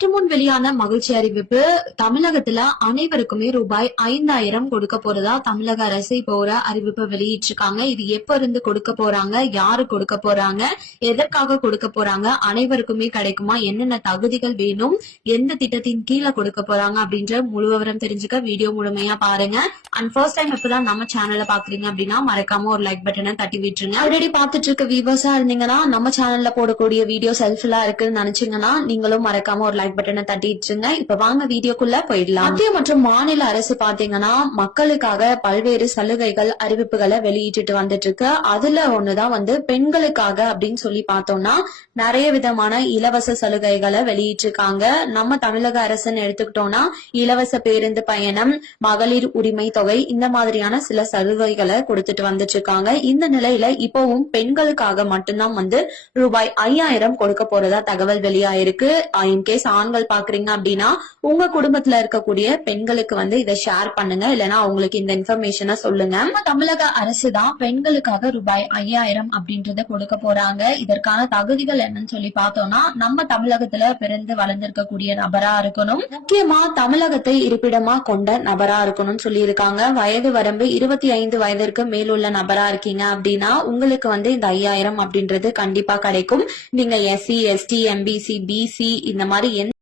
சற்று முன் வெளியான மகிழ்ச்சி அறிவிப்பு. தமிழகத்துல அனைவருக்குமே ரூபாய் 5000 கொடுக்க போறதா தமிழக அரசு இப்போ ஒரு அறிவிப்பு வெளியிட்டிருக்காங்க. இது எப்ப இருந்து கொடுக்க போறாங்க, யாரு கொடுக்க போறாங்க, எதற்காக கொடுக்க போறாங்க, அனைவருக்குமே கிடைக்குமா, என்னென்ன தகுதிகள் வேணும், எந்த திட்டத்தின் கீழே கொடுக்க போறாங்க அப்படின்ற முழு விவரம் தெரிஞ்சுக்க வீடியோ முழுமையா பாருங்க. அண்ட் ஃபர்ஸ்ட் டைம் இப்பதான் நம்ம சேனலை பாக்குறீங்க அப்படின்னா மறக்காம ஒரு லைக் பட்டனை தட்டி விட்டுருங்க. ஆல்ரெடி பாத்துட்டு இருக்க வியூவர்ஸா இருந்தீங்கன்னா நம்ம சேனல்ல போடக்கூடிய வீடியோ ஹெல்ப்ஃபுல்லா இருக்குன்னு நினைச்சீங்கன்னா நீங்களும் மறக்காம ஒரு லைக் பட்டனை தட்டிடுச்சுங்க. இப்ப வாங்க வீடியோக்குள்ள போயிடலாம். மத்திய மற்றும் மாநில அரசு பாத்தீங்கன்னா மக்களுக்காக பல்வேறு சலுகைகள் அறிவிப்புகளை வெளியிட்டு வந்துட்டு இருக்கு. அதுல ஒண்ணுதான் பெண்களுக்காக அப்படின்னு சொல்லி பார்த்தோம்னா நிறைய விதமான இலவச சலுகைகளை வெளியிட்டிருக்காங்க. நம்ம தமிழக அரசுன்னு எடுத்துக்கிட்டோம்னா இலவச பேருந்து பயணம், மகளிர் உரிமை தொகை, இந்த மாதிரியான சில சலுகைகளை கொடுத்துட்டு வந்துட்டு இருக்காங்க. இந்த நிலையில இப்பவும் பெண்களுக்காக மட்டும்தான் ரூபாய் 5000 கொடுக்க போறதா தகவல் வெளியாயிருக்கு. இன்கேஸ் ஆண்கள் பாக்குறீங்க அப்படின்னா உங்க குடும்பத்துல இருக்கக்கூடிய பெண்களுக்கு இதை ஷேர் பண்ணுங்க, இல்லைன்னா அவங்களுக்கு இந்த இன்ஃபர்மேஷனை சொல்லுங்க. தமிழக அரசு தான் பெண்களுக்காக ரூபாய் 5000 அப்படின்றத கொடுக்க போறாங்க. இதற்கான தகுதிகள் என்னன்னு சொல்லி பார்த்தோம்னா நம்ம தமிழகத்துல பிறந்து வளர்ந்திருக்கக்கூடிய நபரா இருக்கணும், முக்கியமா தமிழகத்தை இருப்பிடமா கொண்ட நபரா இருக்கணும்னு சொல்லி இருக்காங்க. வயது வரம்பு 25 வயதிற்கு மேலுள்ள நபரா இருக்கீங்க அப்படின்னா உங்களுக்கு இந்த 5000 அப்படின்றது கண்டிப்பா கிடைக்கும். நீங்க SC ST MBC BC இந்த மாதிரி எந்த